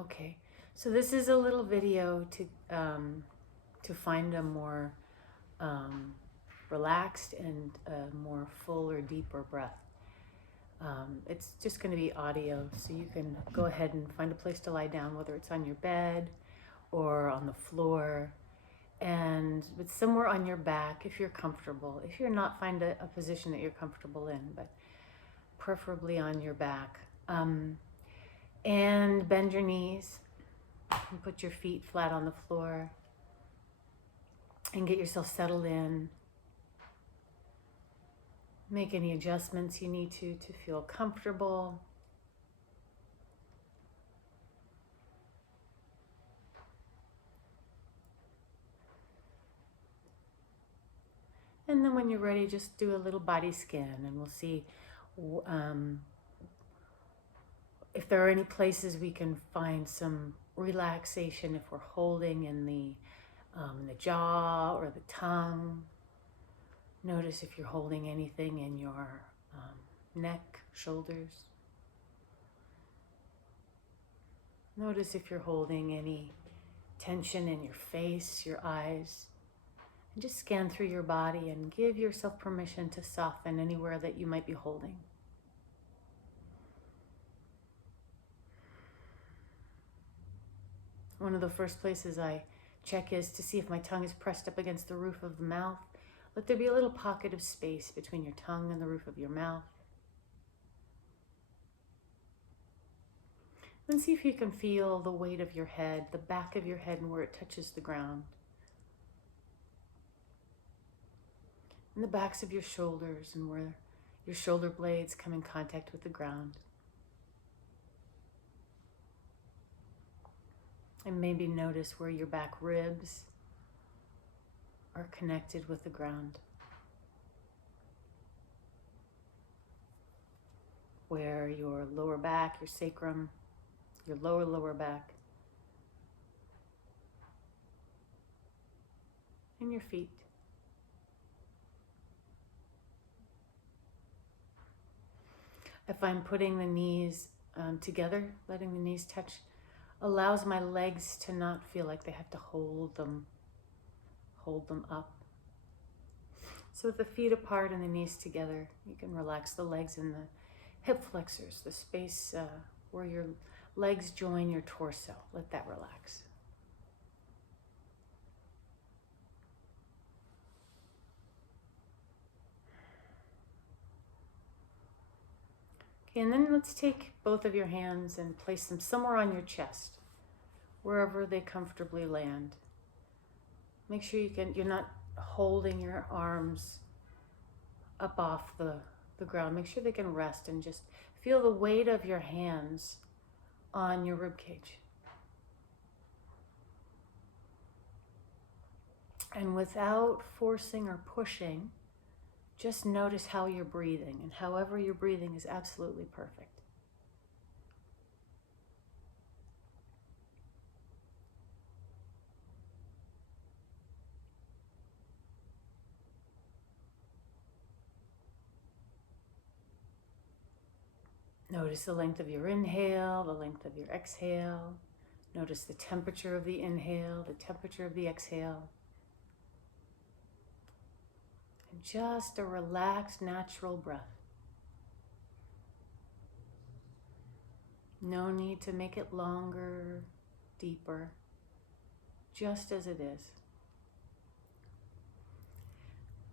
Okay, so this is a little video to find a more relaxed and more full or deeper breath. It's just going to be audio, so you can go ahead and find a place to lie down, whether it's on your bed or on the floor, and it's somewhere on your back if you're comfortable. If you're not, find a position that you're comfortable in, but preferably on your back. And bend your knees and put your feet flat on the floor and get yourself settled in. Make any adjustments you need to feel comfortable. And then when you're ready, just do a little body scan and we'll see if there are any places we can find some relaxation, if we're holding in the jaw or the tongue. Notice if you're holding anything in your neck, shoulders. Notice if you're holding any tension in your face, your eyes. And just scan through your body and give yourself permission to soften anywhere that you might be holding. One of the first places I check is to see if my tongue is pressed up against the roof of the mouth. Let there be a little pocket of space between your tongue and the roof of your mouth. Then see if you can feel the weight of your head, the back of your head and where it touches the ground. And the backs of your shoulders and where your shoulder blades come in contact with the ground. And maybe notice where your back ribs are connected with the ground. Where your lower back, your sacrum, your lower back, and your feet. I find putting the knees together, letting the knees touch, allows my legs to not feel like they have to hold them up. So with the feet apart and the knees together, you can relax the legs and the hip flexors, the space where your legs join your torso. Let that relax. Okay, and then let's take both of your hands and place them somewhere on your chest, wherever they comfortably land. Make sure you're not holding your arms up off the ground. Make sure they can rest and just feel the weight of your hands on your rib cage. And without forcing or pushing, just notice how you're breathing, and however you're breathing is absolutely perfect. Notice the length of your inhale, the length of your exhale. Notice the temperature of the inhale, the temperature of the exhale. And just a relaxed, natural breath. No need to make it longer, deeper, just as it is.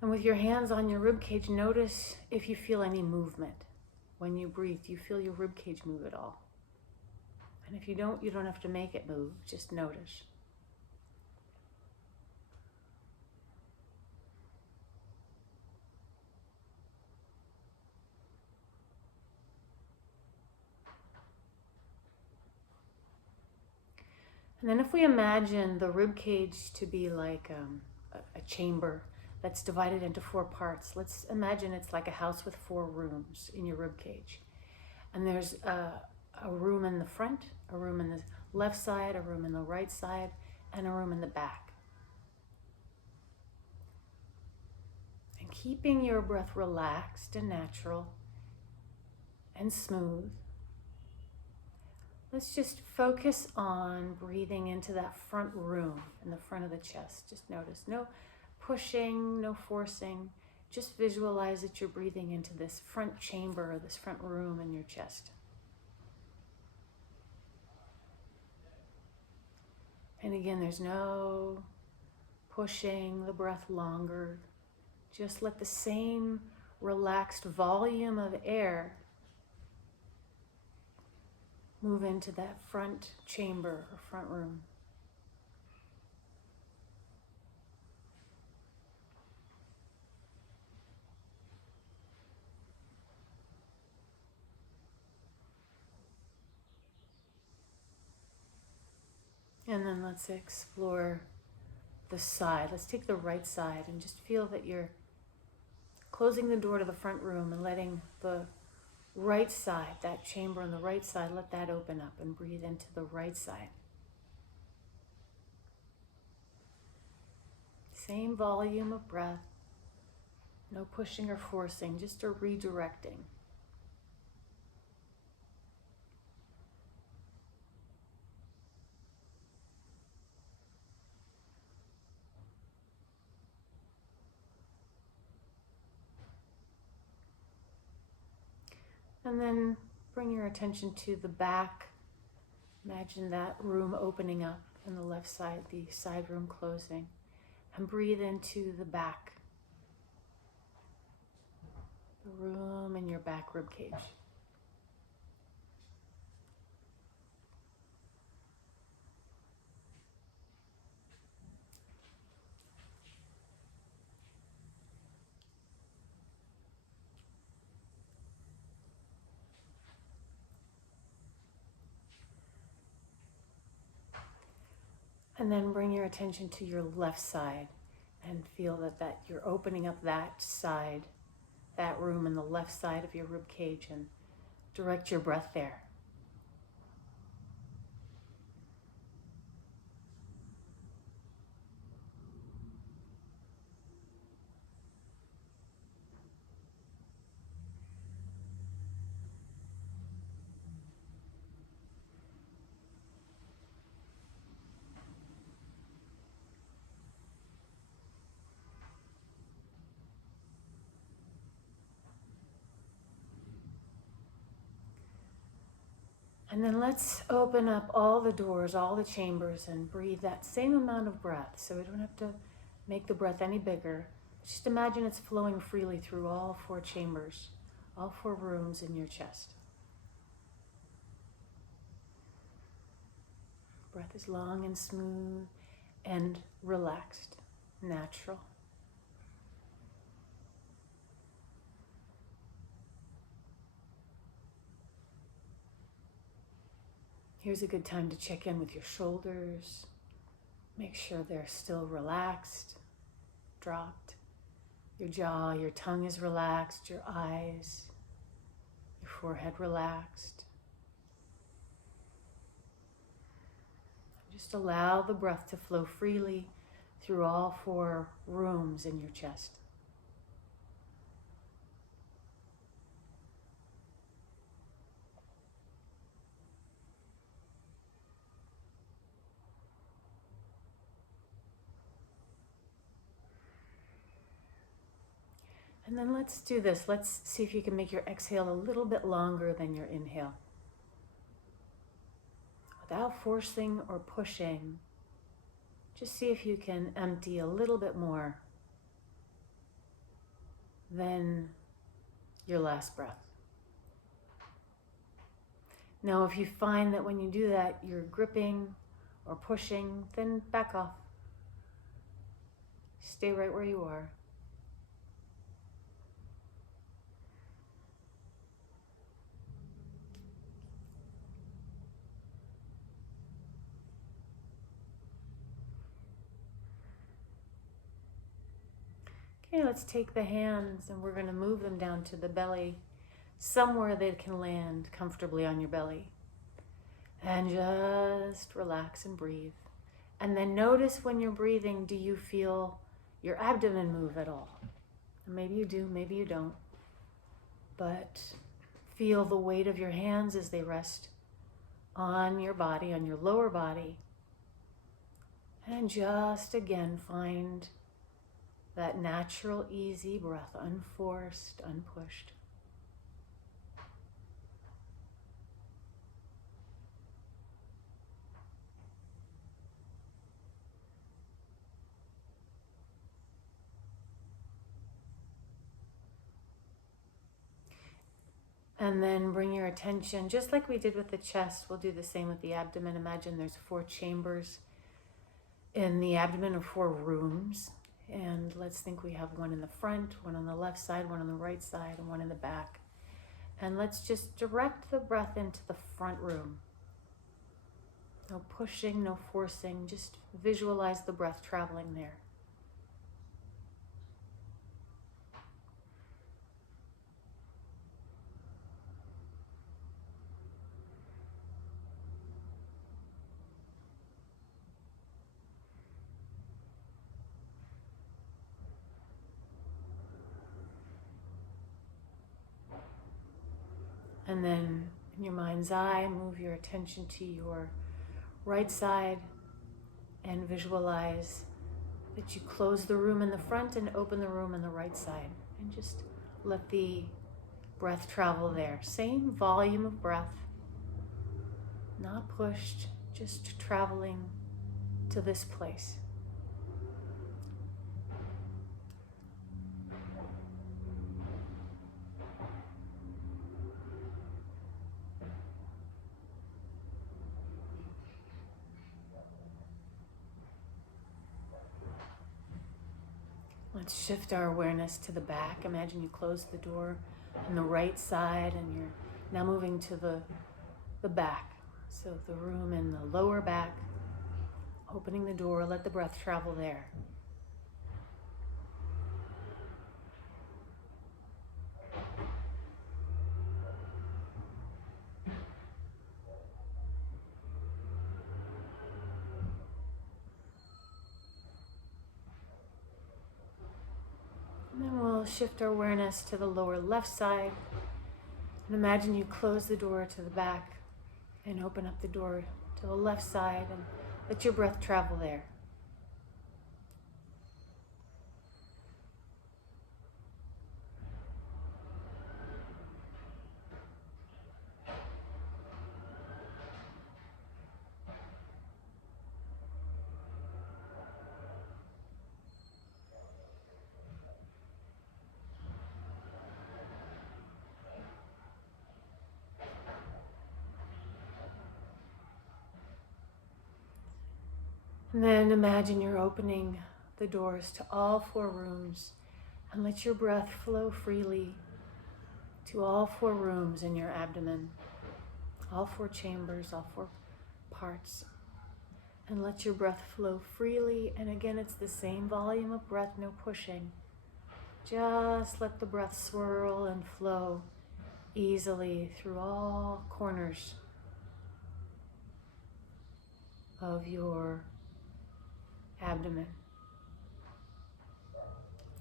And with your hands on your rib cage, notice if you feel any movement. When you breathe, do you feel your rib cage move at all? And if you don't have to make it move, just notice. And then if we imagine the rib cage to be like a chamber that's divided into 4 parts. Let's imagine it's like a house with 4 rooms in your rib cage. And there's a room in the front, a room in the left side, a room in the right side, and a room in the back. And keeping your breath relaxed and natural and smooth, Let's just focus on breathing into that front room in the front of the chest. Just notice, no pushing, no forcing. Just visualize that you're breathing into this front chamber or this front room in your chest. And again, there's no pushing the breath longer. Just let the same relaxed volume of air move into that front chamber or front room. And then let's explore the side. Let's take the right side and just feel that you're closing the door to the front room and letting the right side, that chamber on the right side, let that open up and breathe into the right side. Same volume of breath, no pushing or forcing, just a redirecting. And then bring your attention to the back. Imagine that room opening up on the left side, the side room closing. And breathe into the back, the room in your back rib cage. And then bring your attention to your left side and feel that you're opening up that side, that room in the left side of your rib cage, and direct your breath there. And then let's open up all the doors, all the chambers, and breathe that same amount of breath. So we don't have to make the breath any bigger. Just imagine it's flowing freely through all 4 chambers, all 4 rooms in your chest. Breath is long and smooth and relaxed, natural. Here's a good time to check in with your shoulders. Make sure they're still relaxed, dropped. Your jaw, your tongue is relaxed, your eyes, your forehead relaxed. Just allow the breath to flow freely through all 4 rooms in your chest. And then let's do this. Let's see if you can make your exhale a little bit longer than your inhale. Without forcing or pushing, just see if you can empty a little bit more than your last breath. Now, if you find that when you do that, you're gripping or pushing, then back off. Stay right where you are. Okay, let's take the hands and we're going to move them down to the belly, somewhere they can land comfortably on your belly. And just relax and breathe. And then notice when you're breathing, do you feel your abdomen move at all? Maybe you do, maybe you don't. But feel the weight of your hands as they rest on your body, on your lower body. And just again find that natural, easy breath, unforced, unpushed. And then bring your attention, just like we did with the chest, we'll do the same with the abdomen. Imagine there's 4 chambers in the abdomen, or 4 rooms. And let's think we have one in the front, one on the left side, one on the right side, and one in the back. And let's just direct the breath into the front room. No pushing, no forcing, just visualize the breath traveling there. And then in your mind's eye, move your attention to your right side and visualize that you close the room in the front and open the room on the right side. And just let the breath travel there. Same volume of breath, not pushed, just traveling to this place. Let's shift our awareness to the back. Imagine you close the door on the right side and you're now moving to the back. So the room in the lower back, opening the door, let the breath travel there. And then we'll shift our awareness to the lower left side. And imagine you close the door to the back and open up the door to the left side and let your breath travel there. And then imagine you're opening the doors to all 4 rooms and let your breath flow freely to all 4 rooms in your abdomen, all 4 chambers, all 4 parts. And let your breath flow freely. And again, it's the same volume of breath, no pushing. Just let the breath swirl and flow easily through all corners of your abdomen,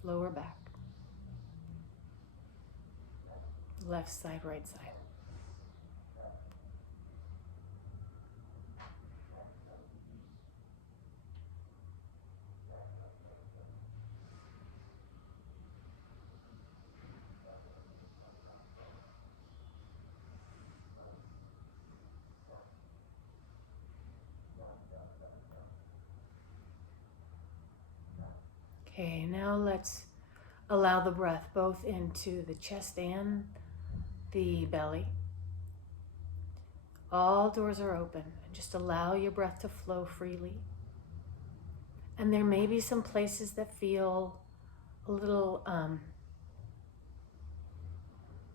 lower back, left side, right side. Okay, now let's allow the breath both into the chest and the belly. All doors are open. Just allow your breath to flow freely. And there may be some places that feel a little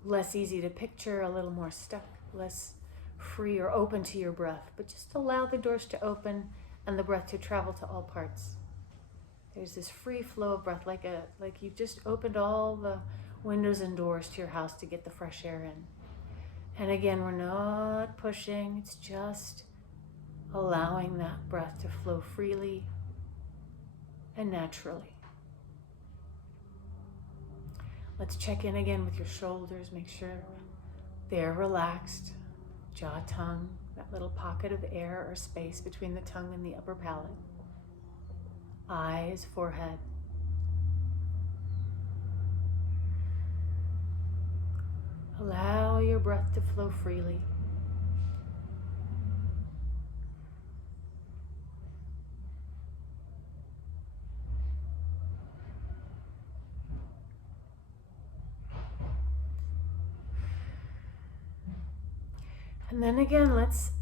less easy to picture, a little more stuck, less free or open to your breath. But just allow the doors to open and the breath to travel to all parts. There's this free flow of breath, like you've just opened all the windows and doors to your house to get the fresh air in. And again, we're not pushing, it's just allowing that breath to flow freely and naturally. Let's check in again with your shoulders, make sure they're relaxed, jaw, tongue, that little pocket of air or space between the tongue and the upper palate. Eyes, forehead. Allow your breath to flow freely. And then again, let's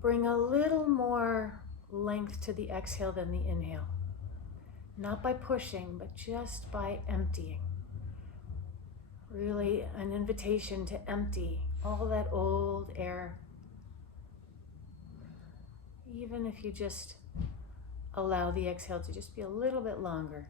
bring a little more length to the exhale than the inhale. Not by pushing, but just by emptying. Really an invitation to empty all that old air. Even if you just allow the exhale to just be a little bit longer.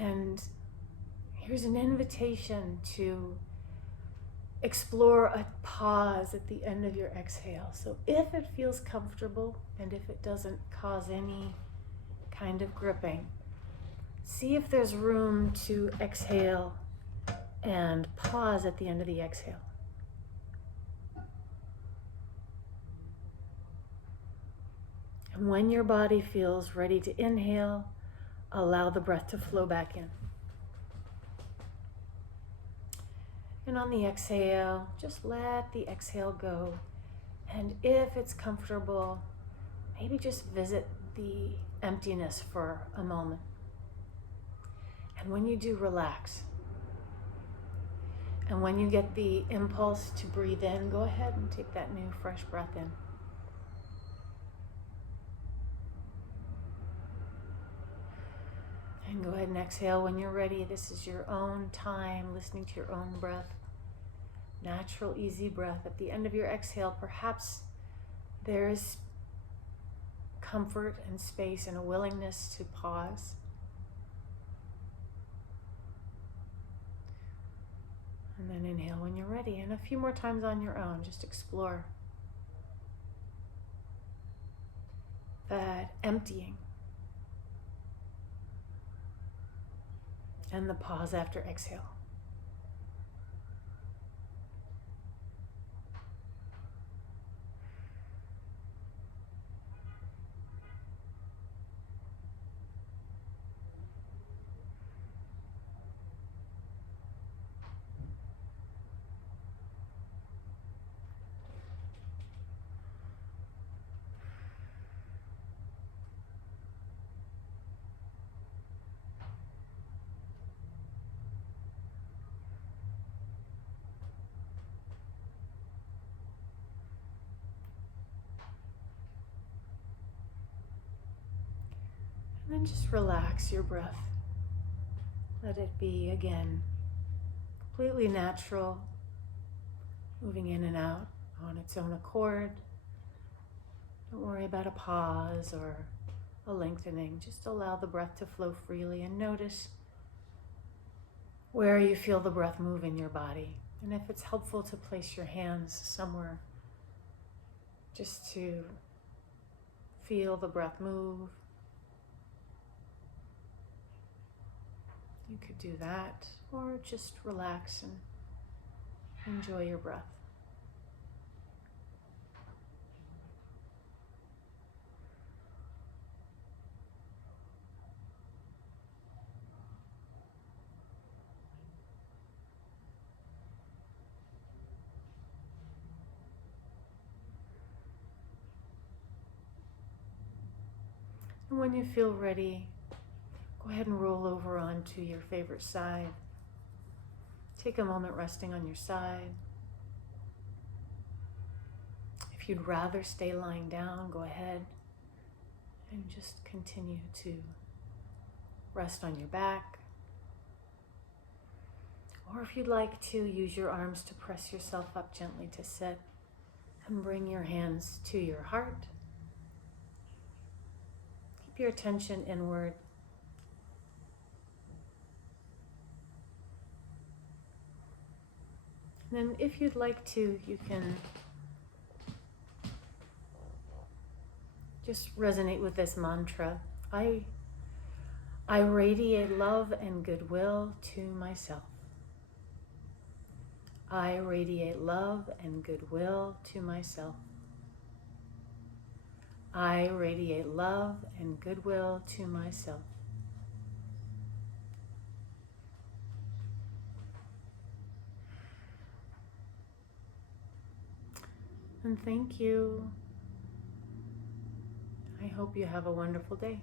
And here's an invitation to explore a pause at the end of your exhale. So if it feels comfortable and if it doesn't cause any kind of gripping, see if there's room to exhale and pause at the end of the exhale. And when your body feels ready to inhale, allow the breath to flow back in. And on the exhale, just let the exhale go. And if it's comfortable, maybe just visit the emptiness for a moment. And when you do, relax. And when you get the impulse to breathe in, go ahead and take that new fresh breath in. And go ahead and exhale when you're ready. This is your own time, listening to your own breath. Natural, easy breath. At the end of your exhale, perhaps there's comfort and space and a willingness to pause. And then inhale when you're ready. And a few more times on your own, just explore that emptying. And the pause after exhale. And then just relax your breath. Let it be, again, completely natural, moving in and out on its own accord. Don't worry about a pause or a lengthening. Just allow the breath to flow freely and notice where you feel the breath move in your body. And if it's helpful to place your hands somewhere, just to feel the breath move, you could do that, or just relax and enjoy your breath. And when you feel ready, go ahead and roll over onto your favorite side. Take a moment resting on your side. If you'd rather stay lying down, go ahead and just continue to rest on your back. Or if you'd like to, use your arms to press yourself up gently to sit and bring your hands to your heart. your attention inward. And then if you'd like to, you can just resonate with this mantra. I radiate love and goodwill to myself. I radiate love and goodwill to myself. I radiate love and goodwill to myself. And thank you. I hope you have a wonderful day.